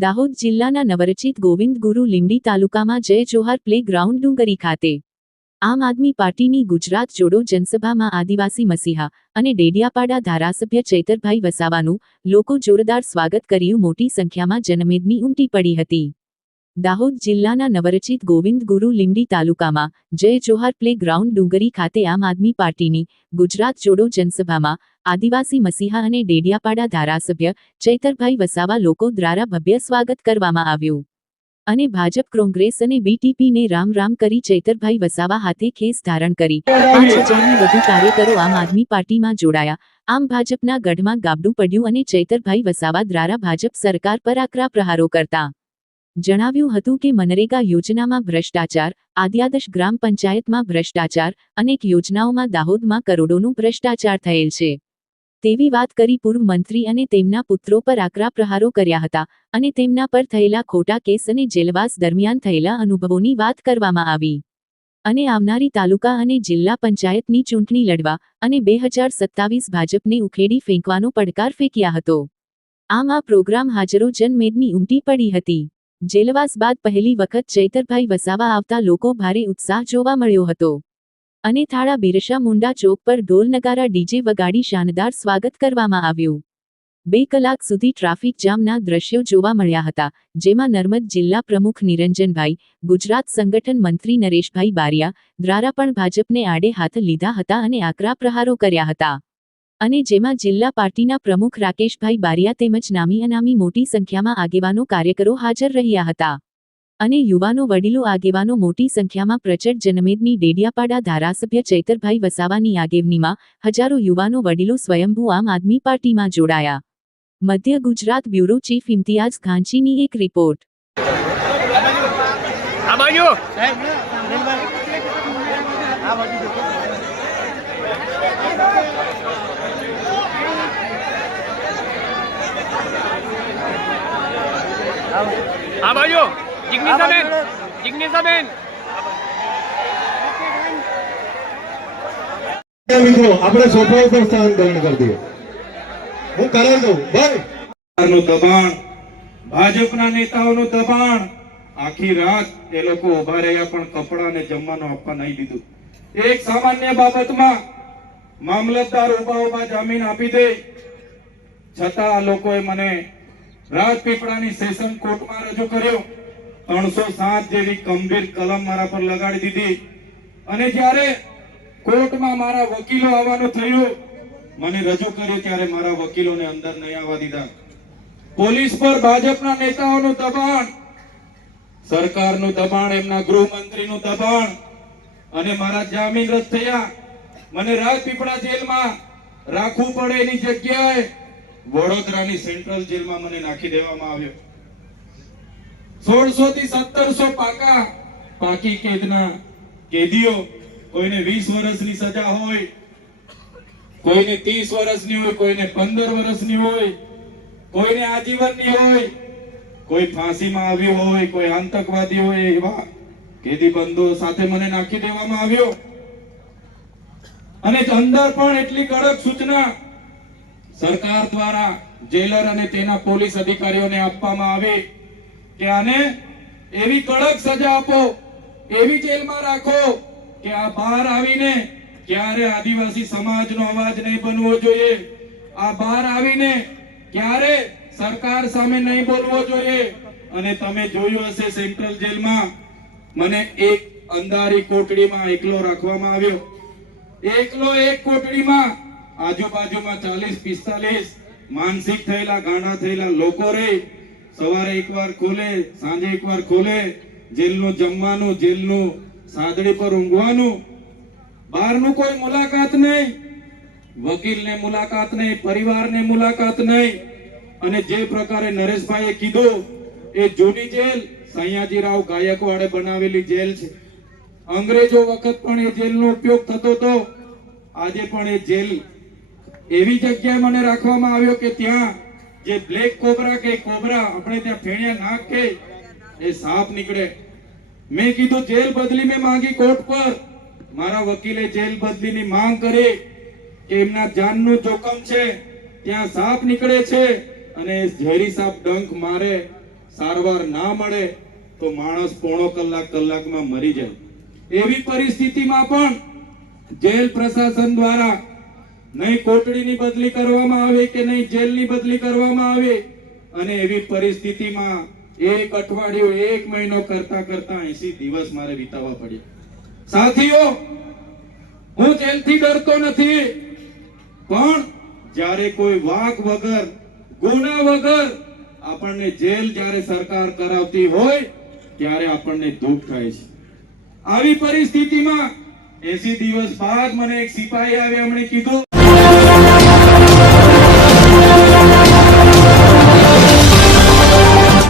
દાહોદ જિલ્લાના નવરચિત ગોવિંદ ગુરુ લીંબડી તાલુકામાં જય જોહાર પ્લે ગ્રાઉન્ડ ડુંગરી ખાતે આમ આદમી પાર્ટીની ગુજરાત જોડો જનસભામાં આદિવાસી મસીહા અને ડેડિયાપાડા ધારાસભ્ય ચૈતરભાઈ વસાવાનું લોકો જોરદાર સ્વાગત કર્યું। મોટી સંખ્યામાં જનમેદની ઉમટી પડી હતી। દાહોદ જિલ્લાના નવરચિત ગોવિંદ ગુરુ લીંબડી તાલુકામાં જય જોહાર પ્લે ગ્રાઉન્ડ ડુંગરી ખાતે આમ આદમી પાર્ટીની ગુજરાત જોડો જનસભામાં આદિવાસી મસીહા અને ડેડિયાપાડા ધારાસભ્ય ચૈતરભાઈ વસાવા લોકો દ્વારા ભવ્ય સ્વાગત કરવામાં આવ્યું અને ભાજપ કોંગ્રેસ અને બીટીપીને રામ રામ કરી ચૈતરભાઈ વસાવા હાથે ખેસ ધારણ કરી 5000ની વધુ કાર્યકરો આમ આદમી પાર્ટીમાં જોડાયા। આમ ભાજપના ગઢમાં ગાબડું પડ્યું અને ચૈતરભાઈ વસાવા દ્વારા ભાજપ સરકાર પર આકરા પ્રહારો કરતા જણાવ્યું હતું કે મનરેગા યોજનામાં ભ્રષ્ટાચાર, આદ્યાદશ ગ્રામ પંચાયતમાં ભ્રષ્ટાચાર, અનેક યોજનાઓમાં દાહોદમાં કરોડોનું ભ્રષ્ટાચાર થયેલ છે તેવી વાત કરી। પૂર્વ મંત્રી અને તેમના પુત્રો પર આકરા પ્રહારો કર્યા હતા અને તેમના પર થયેલા ખોટા કેસ અને જેલવાસ દરમિયાન થયેલા અનુભવોની વાત કરવામાં આવી અને આવનારી તાલુકા અને જિલ્લા પંચાયતની ચૂંટણી લડવા અને 2027 ભાજપને ઉખેડી ફેંકવાનો પડકાર ફેંક્યા હતો। આમ આ પ્રોગ્રામ હાજરો જનમેદની ઉમટી પડી હતી। જેલવાસ બાદ પહેલી વખત ચૈતરભાઈ વસાવા આવતા લોકો ભારે ઉત્સાહ જોવા મળ્યો હતો અને થાળા બિરસા મુંડા ચોક પર ઢોલ નગારા ડીજે વગાડી શાનદાર સ્વાગત કરવામાં આવ્યું। 2 કલાક સુધી ટ્રાફિક જામના દ્રશ્યો જોવા મળ્યા હતા, જેમાં નર્મદ જિલ્લા પ્રમુખ નિરંજનભાઈ, ગુજરાત સંગઠન મંત્રી નરેશભાઈ બારિયા દ્વારા પણ ભાજપને આડે હાથ લીધા હતા અને આકરા પ્રહારો કર્યા હતા અને જેમાં જિલ્લા પાર્ટીના પ્રમુખ રાકેશભાઈ બારિયા તેમજ નામી અનામી મોટી સંખ્યામાં આગેવાનો કાર્યકરો હાજર રહ્યા હતા અને યુવાનો વડીલો આગેવાનો મોટી સંખ્યામાં પ્રચંડ જનમેદની ડેડિયાપાડા ધારાસભ્ય ચૈતરભાઈ વસાવાની આગેવાનીમાં હજારો યુવાનો વડીલો સ્વયંભૂ આમ આદમી પાર્ટીમાં જોડાયા। મધ્ય ગુજરાત બ્યુરો ચીફ ઇમ્તિયાઝ ખાંચીની એક રિપોર્ટ। हाँ भाइयों, जिग्नेशा बेन મિત્રો આપણે સોફા ઉપર સ્થાન ગ્રહણ કરી દઈએ। હું કરાવી દઉં ભાઈ નું દબાણ, ભાજપના નેતાઓનું દબાણ, આખી રાત એ લોકો ઉભા રહ્યા પણ કપડા ને જમવાનું આપવા નહીં દીધું। એક સામાન્ય બાબતમાં મામલતદાર ઉભા જામીન આપી દે, છતાં આ લોકોએ મને રાજપીપળાની સેશન કોર્ટમાં રજૂ કર્યો। 307 જેવી ગંભીર કલમ મારા પર લગાડી દીધી અને જ્યારે કોર્ટમાં મારા વકીલો આવવાનું થયું, મને રજૂ કર્યું ત્યારે મારા વકીલોને અંદર નહીં આવવા દીધા। પોલીસ પર ભાજપના નેતાઓનું દબાણ, સરકારનું દબાણ, એમના ગૃહમંત્રીનું દબાણ અને મારા જામીન રદ થયા। મને રાજપીપળા જેલમાં રાખવું પડે એની જગ્યાએ વડોદરાની સેન્ટ્રલ જેલમાં મને નાખી દેવામાં આવ્યો। 1600 થી 1700 પાકી કેદના કેદીઓ, કોઈને 20 વર્ષની સજા હોય, કોઈને 30 વર્ષની હોય, કોઈને 15 વર્ષની હોય, કોઈને આજીવનની હોય, કોઈ ફાંસીમાં આવ્યો હોય, કોઈ આતંકવાદી હોય, એવા કેદી બંધો સાથે મને નાખી દેવામાં આવ્યો અને અંદર પણ એટલી કડક સૂચના સરકાર દ્વારા જેલર અને તેના પોલીસ અધિકારીઓને આપવામાં આવી કે આને એવી કડક સજા આપો, એવી જેલમાં રાખો કે આ બહાર આવીને ક્યારે આદિવાસી સમાજનો અવાજ નહીં બનવો જોઈએ, આ બહાર આવીને ક્યારે સરકાર સામે નહીં બોલવો જોઈએ। અને તમે જોયું હશે સેન્ટ્રલ જેલમાં મને એક અંધારી કોટડીમાં એકલો રાખવામાં આવ્યો। એકલો એક કોટડીમાં આજુબાજુમાં 40-45 માનસિક થયેલા, ગાંડા થયેલા લોકો રહે। સવારે એકવાર ખોલે, સાંજે એકવાર ખોલે, જેલનું જમવાનું, જેલનું સાદડી પર ઊંઘવાનું, બહારનું કોઈ મુલાકાત નહીં, વકીલને મુલાકાત નહીં, પરિવારને મુલાકાત નહીં। અને જે પ્રકારે નરેશભાઈએ કીધું એ જૂની જેલ સયાજીરાવ ગાયકવાડે બનાવેલી જેલ છે। અંગ્રેજો વખત પણ એ જેલનો ઉપયોગ થતો હતો, આજે પણ એ જેલ એવી જગ્યાએ મને રાખવામાં આવ્યો કે ત્યાં જે બ્લેક કોબરા કે કોબરા આપણે ત્યાં ફેણિયા નાક કે એ સાપ નીકળે। મેં કીધું જેલ બદલી મેં માંગી કોર્ટ પર, મારા વકીલે જેલ બદલીની માંગ કરી કે એમના જાનનું જોખમ છે, ત્યાં સાપ નીકળે છે અને ઝેરી સાપ ડંખ મારે સારવાર ના મળે તો માણસ પોણો કલાકમાં મરી જાય. એવી પરિસ્થિતિમાં પણ જેલ પ્રશાસન દ્વારા નહીં કોટડીની બદલી કરવામાં આવે કે નહીં જેલની બદલી કરવામાં આવે, અને એવી પરિસ્થિતિમાં એક અઠવાડિયું, એક મહિનો કરતા 80 દિવસ મારે વિતાવવા પડ્યા. સાથીઓ, હું જેલથી ડરતો નથી, પણ જ્યારે કોઈ વાક વગર, ગુના વગર આપણને જેલ જ્યારે સરકાર કરાવતી હોય ત્યારે આપણને દુઃખ થાય છે. આવી પરિસ્થિતિમાં 80 દિવસ બાદ મને એક સિપાહી આવ્યા, એમણે કીધું